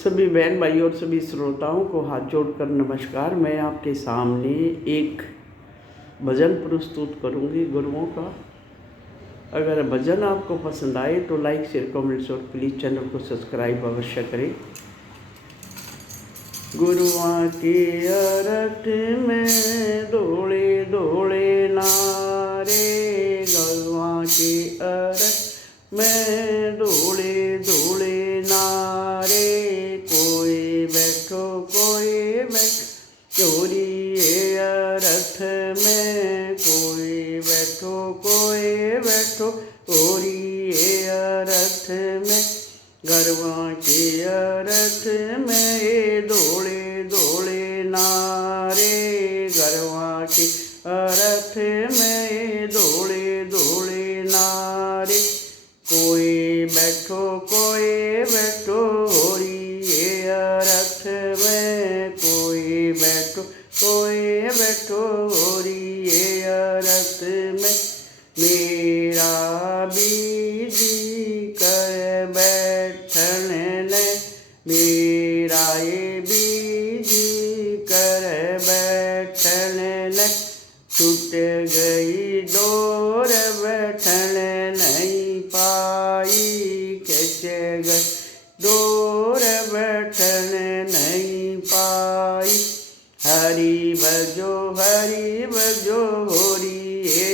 सभी बहन भाई और सभी श्रोताओं को हाथ जोड़कर नमस्कार। मैं आपके सामने एक भजन प्रस्तुत करूंगी गुरुओं का। अगर भजन आपको पसंद आए तो लाइक शेयर कमेंट्स और प्लीज़ चैनल को सब्सक्राइब अवश्य करें। गुरुआ के अर्थ में दौड़े दौड़े नारे, गुरुआ के अर्थ में दौड़े दौड़े नारे, कोई बैठो चोरी अर्थ में, कोई बैठो चोरी अर्थ में, गरवा के अर्थ में दौड़े दौड़े नारे, गरवा के अर्थ में दौड़े दौड़े नारे, कोई बैठो होरी अर्थ में, कोई बैठो होरी अर्थ में, मेरा बीजी कर बैठन ने, मेरा ये बीजी कर बैठन ने, छूट गई डोर बैठन नहीं पाई, कैसे गई डोर बैठन नहीं पाई। हरि भजो होरी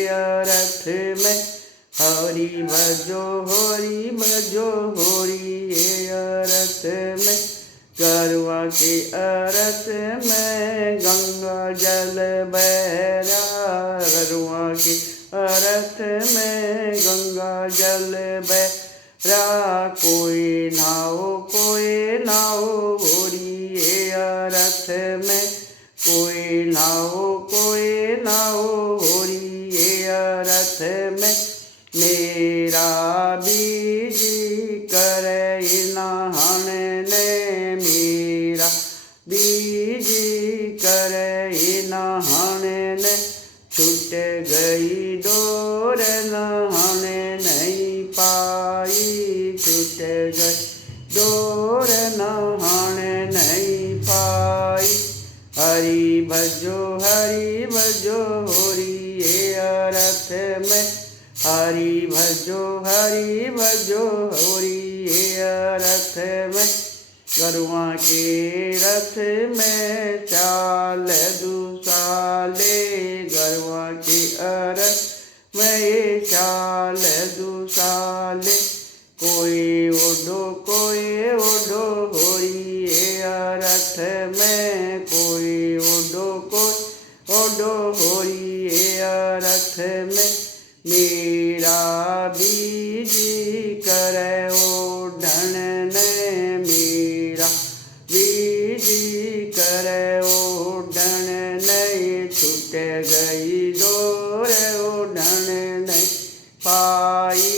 अर्थ में, हरि भजो होरी अर्थ में, गरुआ के अर्थ में गंगा जल बहरा, गरुआ के अर्थ में गंगा जल बहरा, कोई नाओ होरी अर्थ में, कोई नाओ होरी अर्थ में, मेरा बीजी करे नहान ने, मेरा बीजी करे नहान ने, छूट गई डोर नहान नहीं पाई, छूट गई डोर नहान नहीं पाई। हरि भजो होरी अर्थ में, हरि भजो होरी अर्थ में, गरुआ के रथ में चाल दुसाले, गरुआ के अर्थ में चाल दुसाले, कोई ओढ़ो होरी अर्थ में, कोई ओढ़ो होरी अर्थ में, मेरा बीजी करे ओढ़न ने, मेरा बीजी करे ओढ़न ने, छूट गई डोर ओढ़न नहीं पाई,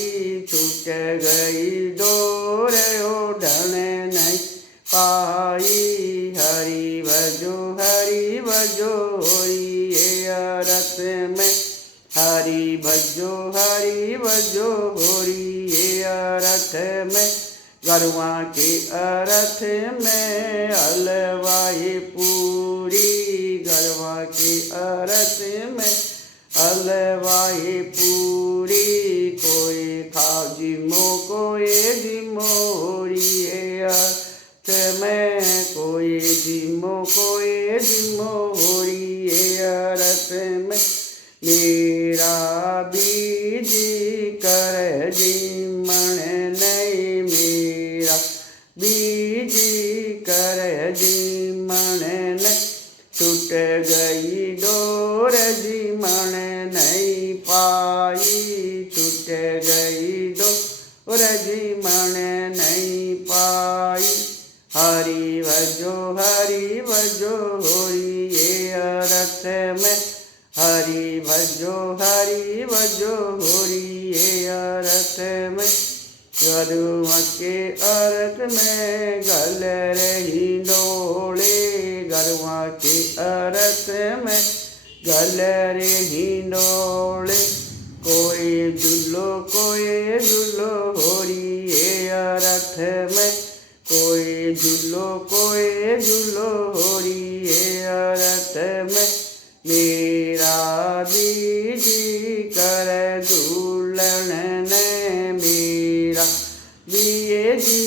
छूट गई डोर ओढ़न नहीं पाई। हरि भजो होरी अर्थ में, हरि भजो होरी अर्थ में, गरुआ के अर्थ में हलवाई पूरी, गरुआ के अर्थ में हलवाई पूरी, कोई खाओ जिमो होरी अर्थ में, कोई जिमो होरी अर्थ में, मेरा बीजी कर जिमण नहीं, मेरा बीजी कर जिमण नहीं, छूट गई डोर जिमण नहीं पाई, छूट गई डोर जिमण नहीं पाई। हरि भजो होरी अर्थ में, हरि भजो होरी अर्थ में, गरुआ के अर्थ में गल रही डोले, गरुआ के अर्थ में गल रही डोले, कोई झूलो होरी अर्थ में, कोई झूलो होरी अर्थ में मेरा बीजी कर झूलन ने मेरा बीजी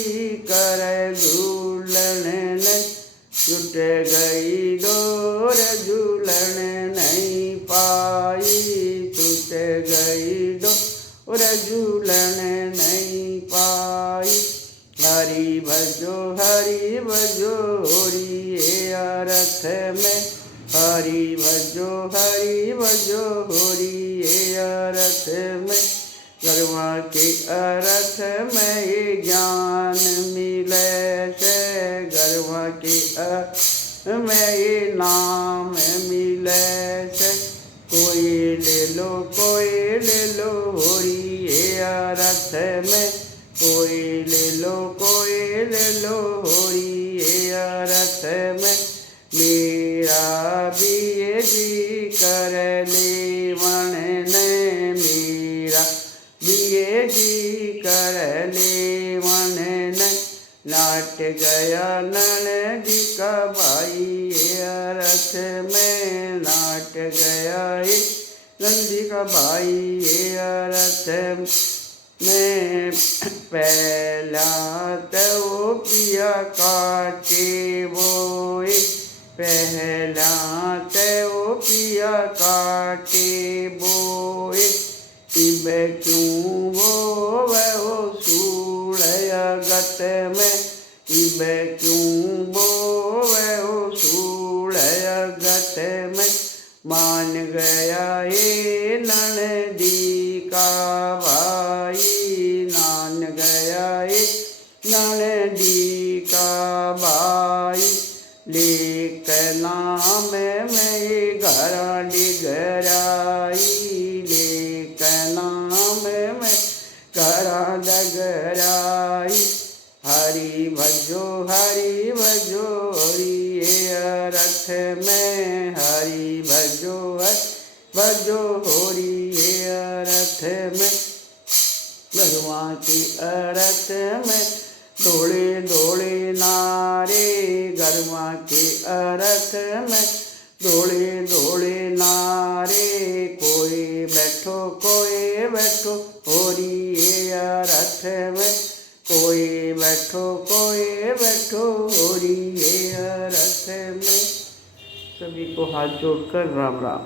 कर झूलन ने छूट गई डोर झूलन नहीं पाई छूट गई डोर झूलन नहीं पाई। हरि भजो होरी अर्थ में हरि भजो होरी अर्थ में गरवा के अर्थ में ये ज्ञान मिले से गरवा के अर्थ में ये नाम मिले से कोई ले लो होरी अर्थ में कोई ले लो होरी अर्थ में मेरा बीजी कर लेवन ने मेरा बीजी कर लेवन ने नाट गया ननदी का भाई अर्थ में नाट गया नंदी का भाई अर्थ में पहला तो पिया काटे बोए पहला तो पिया काटे बोए इब क्यों बोवे हो सूलया गत में इब क्यों बोवे हो सूलया गत में मान गया ये ननदी का भाई मान गया ये ननदी का भाई लेकर नाम में घर डिगराई लेकर नाम में घर डगराई। हरि भजो होरी अर्थ में हरि भजो होरी अर्थ में गरवा की अर्थ में दौड़े नारे गरवा के अर्थ में दौड़े नारे कोई बैठो होरी अर्थ में कोई बैठो होरी अर्थ में। सभी को हाथ जोड़कर राम राम।